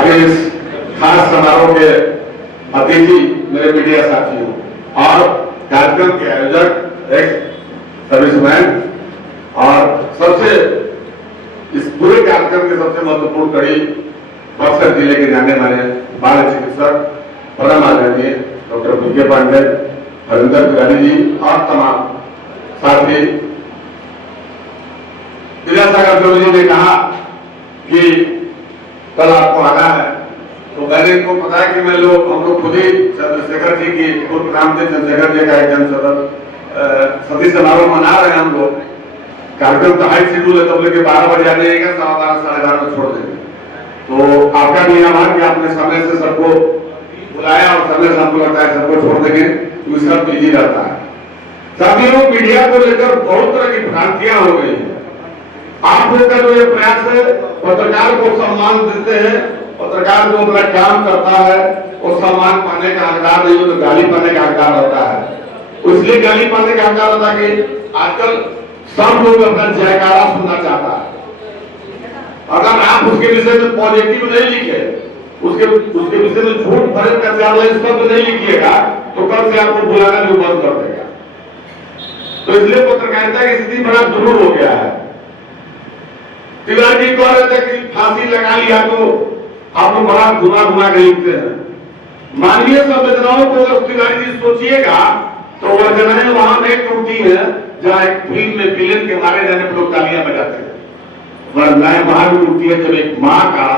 आगे इस खास समारोह के अतिथि मेरे मीडिया साथियों और कार्यक्रम के आयोजक एक्स सर्विसमैन और सबसे इस पूरे कार्यक्रम के सबसे महत्वपूर्ण कड़ी बक्सर जिले के जाने माने बाल चिकित्सक परम आदरणीय डॉक्टर पी.के. पांडे, हरिंदर तिवारी जी और तमाम साथी। विद्यासागर चौधरी जी ने कहा कि कल आपको आना है, तो मैंने इनको पता है कि हम लोग खुद ही चंद्रशेखर जी की पूर्व रामदेव चंद्रशेखर जी का एक जन्म सती समारोह मना रहे हैं हम लोग। कार्यक्रम का हाई शेड्यूल है, तब लेके 12 बजे आ जाएगा, 12:15 साढ़े 12 में छोड़ देंगे। तो आपका नियम है कि आपने समय से सबको बुलाया और समय से हमको लगता है सबको छोड़ देंगे, तो सब बिजी रहता है। साथियों, मीडिया को लेकर बहुत तरह की भ्रांतियां हो गई है। आप लोग का जो ये प्रयास है, पत्रकार को सम्मान देते हैं, पत्रकार जो अपना काम करता है वो सम्मान पाने का हकदार नहीं, तो गाली पाने का हकदार होता है। इसलिए गाली पाने का हकदार होता है कि आजकल सब लोग अपना जयकारा सुनना चाहता है। अगर आप उसके विषय में पॉजिटिव नहीं लिखे, उसके विषय में झूठ भरे का शब्द नहीं लिखिएगा, तो कल से आपको बुलाना भी बंद कर देगा। तो इसलिए पत्रकारिता की स्थिति बड़ा दुरूह हो गया है। तिवारी जी कह रहे थे कि फांसी लगा लिया तो आप लोग बड़ा घुमा के लिखते हैं। मानवीय संवेदनाओं को अगर तिवारी जी सोचिएगा तो वह जगह वहां नहीं टूटती है जहां एक फिल्म में विलेन के मारे जाने पर लोग तालियां बजाते हैं। वहां भी टूटती है जब एक माँ का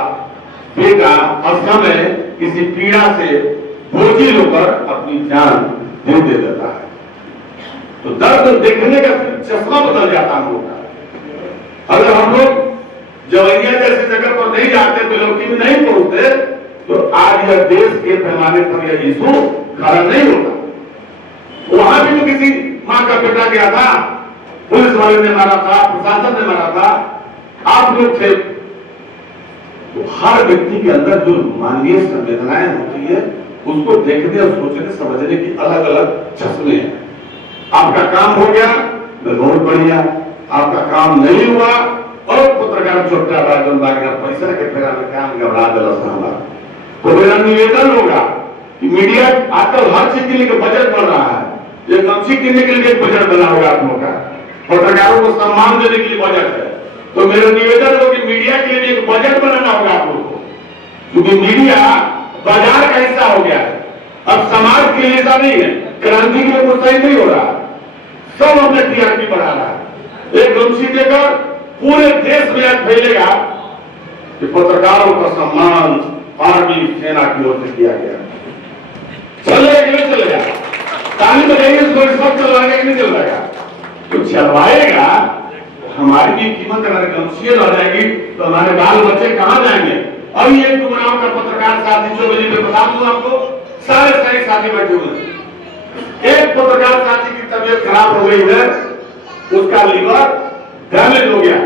बेटा असमय किसी पीड़ा से बोझिल होकर अपनी जान दे देता है। तो दर्द देखने का चश्मा बदल जाता है हम लोग का। अगर हम लोग जवैया जैसे जगह पर नहीं जाते, बिलौकी में नहीं पहुंचते, तो आज यह देश के पैमाने पर यह इशू खड़ा नहीं होता। वहां भी तो किसी मां का बेटा गया था, पुलिस वाले ने मारा था, प्रशासन ने मारा था, आप लोग थे। तो हर व्यक्ति के अंदर जो मानवीय संवेदनाएं होती है, उसको देखने और सोचने समझने की अलग अलग चश्मे हैं। आपका काम हो गया, बहुत बढ़िया। आपका काम नहीं हुआ और पत्रकार छोटा राजन बागना पैसा के फेरा में काम घबरा दिला साहब। तो मेरा निवेदन होगा कि मीडिया आजकल हर चीज के लिए बजट बढ़ रहा है, ये गमछी किनने के लिए एक बजट बना होगा आप लोगों का, पत्रकारों को सम्मान देने के लिए बजट है। तो मेरा निवेदन हो कि मीडिया के लिए एक बजट बनाना होगा आप लोगों को, क्योंकि मीडिया बाजार का हिस्सा हो गया है, अब समाज के लिए हिस्सा नहीं है। क्रांति के लिए प्रोत्साहित नहीं हो रहा, सब अपने टीआरपी बढ़ा रहा है। एक गमछी देकर पूरे देश में आज फैलेगा कि पत्रकारों का सम्मान आर्मी सेना की ओर से किया गया। चलेगा कि नहीं चलेगा? ताली बजाइए, सब चलवाएगा कि नहीं चलवाएगा? तो चलवाएगा, हमारी भी कीमत अगर गमछी रह जाएगी तो हमारे बाल बच्चे कहां जाएंगे? अभी एक गुमराह का पत्रकार साथी जो मुझे बता दूं आपको, सारे साथी बैठे हुए हैं। एक पत्रकार साथी की तबीयत खराब हो गई है, उसका लीवर डैमेज हो गया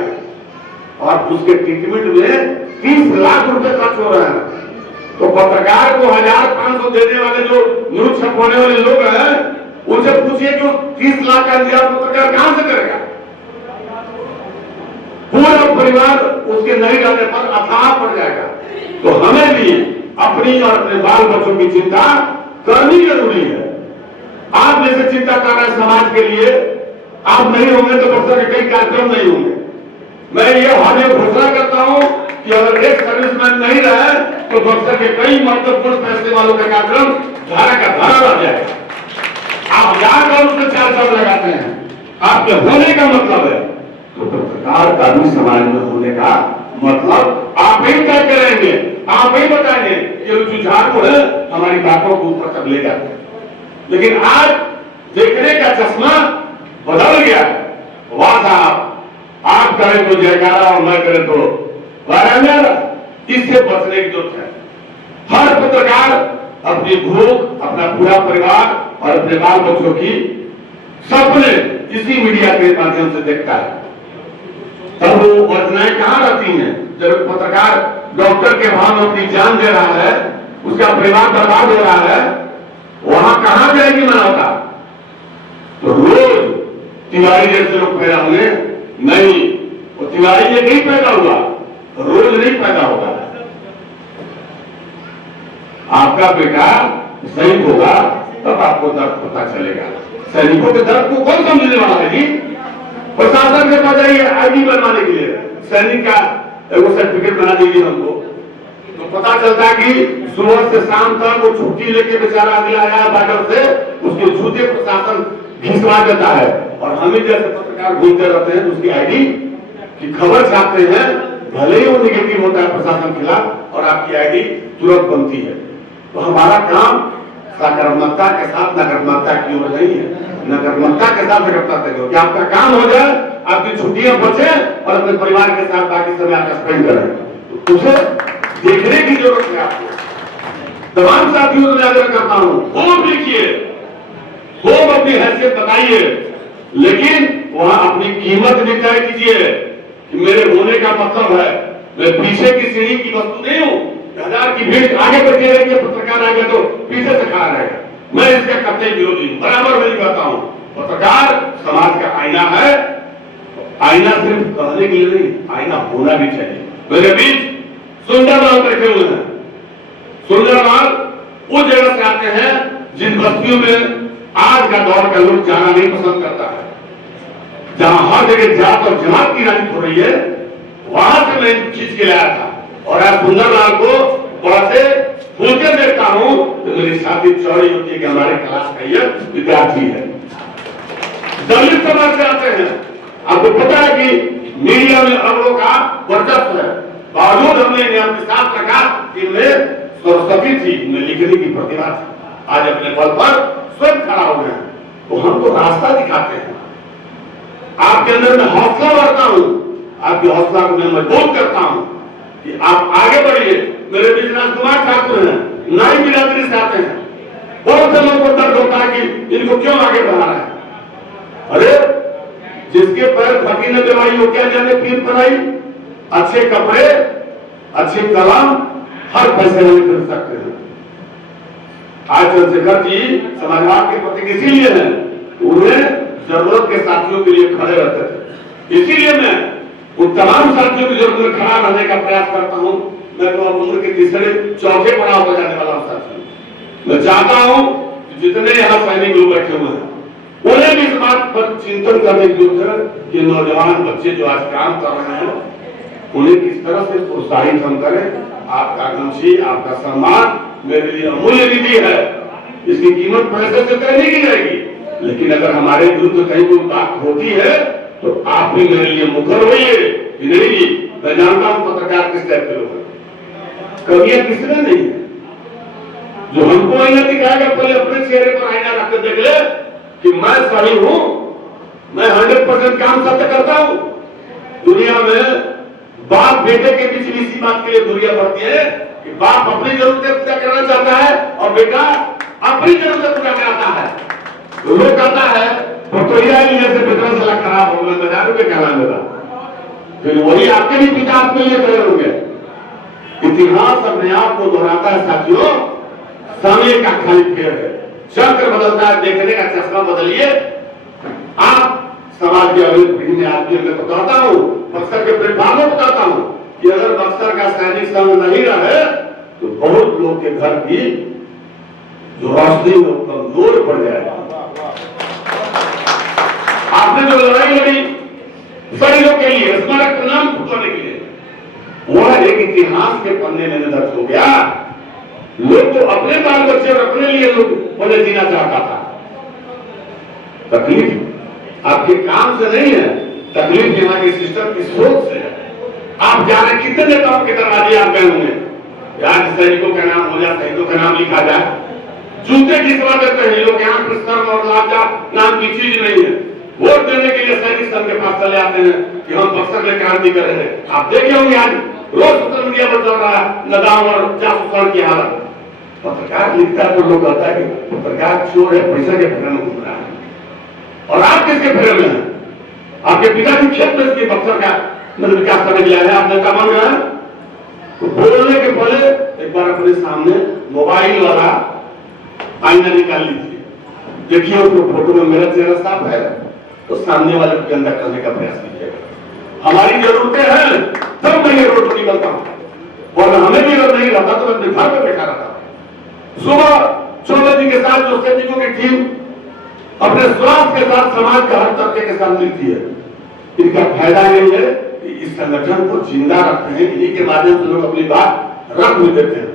और उसके ट्रीटमेंट में 30 लाख रुपए खर्च हो रहा है। तो पत्रकार को 1500 देने वाले जो न्यूज छपवाने वाले लोग हैं, उनसे पूछिए कि 30 लाख का इंतजाम पत्रकार कहां से करेगा? पूरा परिवार उसके नहीं रहने पर अथाह पड़ जाएगा। तो हमें भी अपनी और अपने बाल बच्चों की चिंता करनी जरूरी है। आप जैसे चिंता कर रहे हैं समाज के लिए, आप नहीं होंगे तो बक्सर के कई कार्यक्रम नहीं होंगे। मैं ये हाजिर घोषणा करता हूं कि अगर एक सर्विसमैन नहीं रहे तो बक्सर के कई महत्वपूर्ण फैसले वालों का कार्यक्रम धारा का धारा रह जाएगा। आप जाकर उसमें 4 शब्द लगाते हैं, आपके होने का मतलब है, तो पत्रकार का भी समाज में होने का मतलब आप ही तय करेंगे, आप ही बताएंगे कि जो झाड़ू है हमारी बातों को ऊपर तक ले जाते हैं। लेकिन आज देखने का चश्मा बदल गया। वाह साहब, आप करें तो जयकारा और मैं करें तो वायरल, इससे बचने की जरूरत है। हर पत्रकार अपनी भूख, अपना पूरा परिवार और अपने बाल बच्चों की सपने इसी मीडिया के माध्यम से देखता है। तब वो वचनाएं कहां रहती हैं? जब पत्रकार डॉक्टर के भाव में अपनी जान दे रहा है, उसका परिवार बर्बाद हो रहा है, वहां कहां जाएगी मानवता? तो रोज तिवारी जैसे लोग पैदा हुए नहीं, वो तिवारी ये नहीं पैदा हुआ, रोज नहीं पैदा होगा। आपका बेटा शहीद होगा तब आपको दर्द पता चलेगा। सैनिकों के दर्द को कौन समझने वाला है जी? प्रशासन के पास जाइए आईडी बनवाने के लिए, सैनिक का वो सर्टिफिकेट बना दीजिए हमको, तो पता चलता है कि सुबह से शाम तक वो छुट्टी लेके बेचारा अगला आया बाजार से, उसके जूते प्रशासन घिसवा देता है। और हमें जैसे पत्रकार घूमते रहते हैं तो उसकी आईडी की खबर छापते हैं, भले ही वो निगेटिव होता है प्रशासन के खिलाफ और आपकी आईडी तुरंत बनती है। तो हमारा काम सकारात्मकता के साथ नकारात्मकता की ओर नहीं है, नकारात्मकता के साथ सकारात्मकता की ओर, कि आपका काम हो जाए, आपकी छुट्टियां बचे और अपने परिवार के साथ बाकी समय आपका स्पेंड करें। तो उसे देखने की जरूरत है आपको। तमाम साथियों से आग्रह करता हूं, खूब लिखिए, खूब अपनी हैसियत बताइए, लेकिन वहां अपनी कीमत भी तय कीजिए कि मेरे होने का मतलब है मैं पीछे की सीढ़ी की वस्तु नहीं हूं। हजार की भीड़ आगे बढ़ती रहेगी, पत्रकार आ गया तो पीछे से खड़ा रहेगा। मैं इसका कतई विरोधी हूं, बराबर मैं कहता हूं पत्रकार समाज का आईना है। आईना सिर्फ कहने के लिए नहीं, आईना होना भी चाहिए। मेरे बीच सुंदरलाल बैठे हुए हैं। सुंदरलाल उस जगह से आते हैं जिन बस्तियों में आज का दौर का लोग जाना नहीं पसंद करता है, जहां हर जगह जात और जमात की राजनीति हो रही है, वहां से मैं खींच के लाया था। और आज सुंदरलाल को बड़ा से बोलते देखता हूं तो मेरी छाती चौड़ी होती है कि हमारे क्लास का यह विद्यार्थी है। दलित समाज से आते हैं। आपको पता है कि मीडिया में अरबों का वर्चस्व है, बावजूद हमने इन्हें अपने साथ रखा कि इनमें सरस्वती थी, इनमें लिखने की प्रतिभा थी। आज अपने बल पर स्वयं खड़ा हो गए, तो हम तो रास्ता दिखाते हैं। आपके अंदर मैं हौसला भरता हूं, आपकी हौसला को मैं मजबूत करता हूं कि आप आगे बढ़िए। मेरे बीच राजकुमार ठाकुर हैं, नाई बिरादरी से आते हैं। बहुत से लोगों को दर्द होता है कि इनको क्यों आगे बढ़ा रहा है। अरे जिसके पैर फटी न दवाई हो, क्या जाने पीर पढ़ाई, अच्छे कपड़े, अच्छे कलम, हर पैसे में खरीद सकते हैं। आज चंद्रशेखर जी समाजवाद के प्रति इसीलिए है, उन्हें जरूरत के साथियों के लिए खड़े रहते थे। इसीलिए मैं उन तमाम साथियों की जरूरत में खड़ा रहने का प्रयास करता हूं। मैं तो अब उम्र के तीसरे चौथे पड़ाव पर जाने वाला हूं साथियों। मैं चाहता हूं कि जितने यहाँ सैनिक लोग बैठे हुए हैं उन्हें भी इस बात पर चिंतन करने की जरूरत है कि नौजवान बच्चे जो आज काम कर रहे हैं उन्हें किस तरह से प्रोत्साहित हम करें। आपका खुशी, आपका सम्मान मेरे लिए अमूल्य निधि है, इसकी कीमत पैसे से तय नहीं की जाएगी। लेकिन अगर हमारे विरुद्ध कहीं कोई बात होती है तो आप भी मेरे लिए मुखर होइए कि नहीं जी, मैं जानता हूं पत्रकार किस टाइप के लोग हैं, कवियां किसने नहीं है। जो हमको आईना दिखाएगा पहले अपने चेहरे पर आईना रखकर देख ले कि मैं सही हूं, मैं 100% काम सत्य करता हूं। दुनिया में बाप बेटे के बीच में इसी बात के लिए दुनिया बढ़ती है कि बाप अपनी जरूरतें पूरा करना चाहता है और बेटा अपनी जरूरतें पूरा कराता है। तो लोग कहता है पटोरिया जैसे बेटा साला खराब हो गया, 1000 रुपये कहना मेरा, फिर वही आपके भी पिता आपके लिए खड़े होंगे। इतिहास अपने आप को दोहराता है साथियों, समय का खाली फेर है, चक्र बदलता है, देखने का चश्मा बदलिए। आप समाज के अगली पीढ़ी में आदमी मैं बताता हूं, बक्सर के प्लेटफॉर्म में बताता हूं कि अगर बक्सर का सैनिक संघ नहीं रहे तो बहुत लोग के घर की जो रोशनी वो कमजोर पड़ जाएगा। आपने जो लड़ाई लड़ी शहीदों के लिए, स्मारक का नाम फुटवाने के लिए, वह एक इतिहास के पन्ने में दर्ज हो गया। लोग तो अपने बाल बच्चे और अपने लिए लोग पहले जीना चाहता था। तकलीफ आपके काम से नहीं है, तकलीफ यहाँ के सिस्टम की सोच से है। आप जाने कितने नेताओं के दरवाजे आप गए होंगे, यहाँ सैनिकों का नाम हो जाए, शहीदों का नाम लिखा जाए, जूते खिंचवा देते हैं लोग। यहाँ पर शर्म और लाजा नाम की चीज नहीं है। वोट देने के लिए सैनिक संघ के पास चले आते हैं कि हम बक्सर में क्रांति कर रहे हैं। आप देखे होंगे आज रोज सोशल मीडिया पर चल रहा है नदाम और जासूस की हालत। पत्रकार लिखता है तो लोग कहता है कि पत्रकार चोर है, पैसा के फेरे में घूम रहा है। और आप किसके फेरे में हैं? आपके पिता की खेत में इसकी बक्सर का मतलब विकास करने के लिए है, आप नेता बन गए हैं। तो बोलने के पहले एक बार अपने सामने मोबाइल वाला आईना निकाल लीजिए, देखिए उसको फोटो में मेरा चेहरा साफ है तो सामने वाले को गंदा करने का प्रयास कीजिएगा। हमारी जरूरतें हैं तब मैं ये रोड पर निकलता हूं, और हमें भी अगर नहीं रहता तो मैं अपने घर पर बैठा रहता। आज जो सैनिकों की टीम अपने स्वास्थ्य के साथ समाज के हर तबके के साथ मिलती है, इनका फायदा यही है कि इस संगठन को जिंदा रखते हैं, इन्हीं के माध्यम से लोग अपनी बात रख भी देते हैं।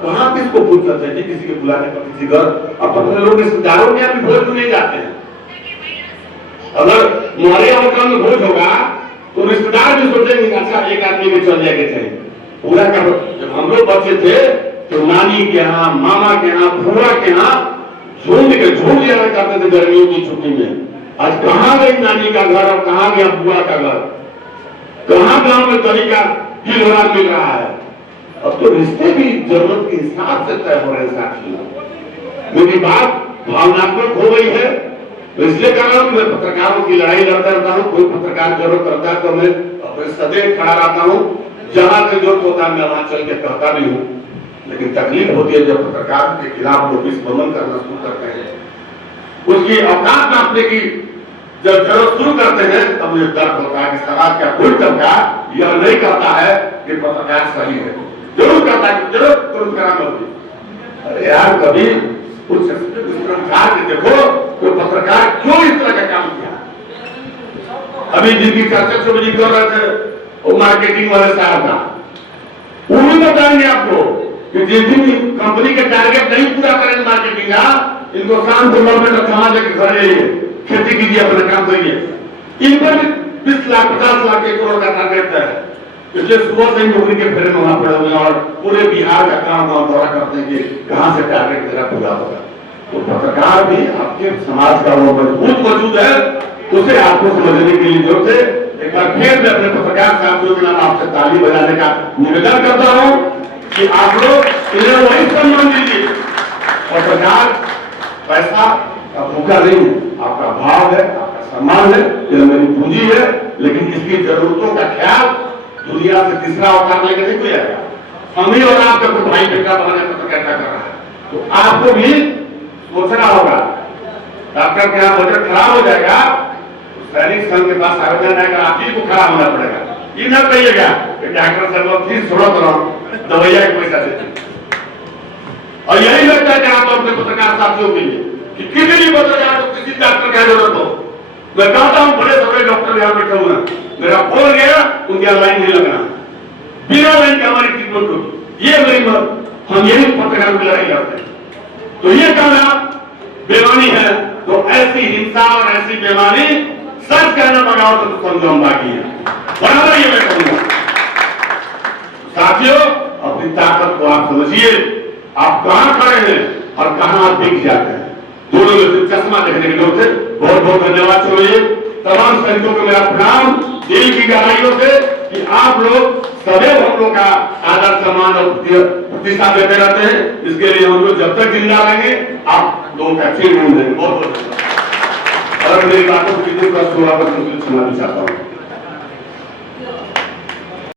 कहां किसको फुर्सत है जी किसी के बुलाने पर, किसी घर अपने लोग रिश्तेदारों के यहाँ भी भोज में नहीं जाते हैं। अगर हमारे यहाँ में भोज होगा तो रिश्तेदार भी सोचेंगे अच्छा एक आदमी के चल जाएंगे चाहिए पूरा का। जब हम लोग बच्चे थे तो नानी के यहाँ, मामा के यहाँ, फूफा के यहाँ झूम जाया करते थे गर्मियों की छुट्टी में। आज कहाँ गई नानी का घर और कहाँ गया बुआ का घर, कहाँ गांव में तरीका हिलवा मिल रहा है। अब तो रिश्ते भी जरूरत के हिसाब से तय हो रहे हैं साथियों। मेरी बात भावनात्मक हो गई है तो इसलिए कह रहा हूं मैं पत्रकारों की लड़ाई लड़ता रहता हूं। कोई पत्रकार जरूरत करता है तो मैं सदैव खड़ा रहता हूं, जहां से जरूरत होता है मैं वहां चल के कहता भी हूं। लेकिन तकलीफ होती है जब पत्रकार के खिलाफ लोग विस्फोलन करना शुरू करते हैं, उसकी औकात नापने की जब जरूरत शुरू करते हैं तब मुझे दर्द होता है कि समाज का कोई तबका यह नहीं कहता है कि पत्रकार सही है। जरूर कहता है, जरूर तुरंत करा होगी। अरे यार कभी कुछ पत्रकार के देखो तो पत्रकार क्यों इस तरह का काम किया। अभी जिनकी चर्चा सुबह कर रहे थे वो मार्केटिंग वाले साहब का, वो भी बताएंगे आपको कि जिस दिन कंपनी के टारगेट नहीं पूरा करेंगे मार्केटिंग का, इनको शाम को गवर्नमेंट समाज के घर जाइए, खेती कीजिए, अपना काम करिए। इन पर 20 लाख 50 लाख करोड़ का टारगेट है। इसलिए सुबह से नौकरी के फेरे में वहां पड़े हुए और पूरे बिहार का काम दौरा करते हैं कि कहां से टारगेट मेरा पूरा होगा। तो पत्रकार भी आपके समाज का वो मजबूत वजूद है, उसे आपको समझने के लिए जरूरत है। एक बार फिर मैं अपने पत्रकार साथियों के नाम आपसे ताली बजाने का निवेदन करता हूं कि आप लोग इन्हें वही सम्मान दीजिए। पत्रकार पैसा का भूखा नहीं है, आपका भाव है, आपका सम्मान है, यह मेरी पूंजी है। लेकिन इसकी जरूरतों का ख्याल दुनिया से तीसरा अवतार लेकर नहीं कोई आएगा। हम ही और आपका कोई भाई बेटा बनाने पत्रकारिता कर रहा है तो आपको भी सोचना होगा। डॉक्टर के यहाँ बजट खराब हो जाएगा तो सैनिक संघ के पास आवेदन आएगा, आप ही को खराब होना पड़ेगा। ये न कहिएगा कि डॉक्टर साहब फीस थोड़ा करो, दवाइया के पैसा देते। और यही लगता है कि आप अपने पत्रकार साथियों के लिए कि किसी भी पत्रकार को किसी डॉक्टर की जरूरत हो, मैं कहता हूं बड़े बड़े डॉक्टर यहाँ बैठे हुए हैं, मेरा फोन गया उनके लाइन नहीं लगना, बिना लाइन के हमारी ट्रीटमेंट होगी। ये मेरी हम यही पत्रकारों की लड़ाई लड़ते हैं। तो ये कहना बेमानी है, तो ऐसी हिंसा और ऐसी बेमानी सच कहना बगाओ तो समझो हम बाकी है बराबर। ये मैं कहूंगा साथियों, अपनी ताकत को आप समझिए, आप कहां खड़े हैं और कहां आप दिख जाते हैं, दोनों में चश्मा देखने की जरूरत है। बहुत बहुत धन्यवाद छोड़िए तमाम सैनिकों को मेरा प्रणाम दिल की गहराइयों से कि आप लोग सदैव हम लोग का आदर सम्मान और प्रतिष्ठा देते रहते हैं। इसके लिए हम लोग जब तक जिंदा रहेंगे आप लोगों का अच्छे ढूंढ देंगे। बहुत बहुत धन्यवाद। और मेरी बातों को कितने का 16% सुनना भी चाहता हूँ।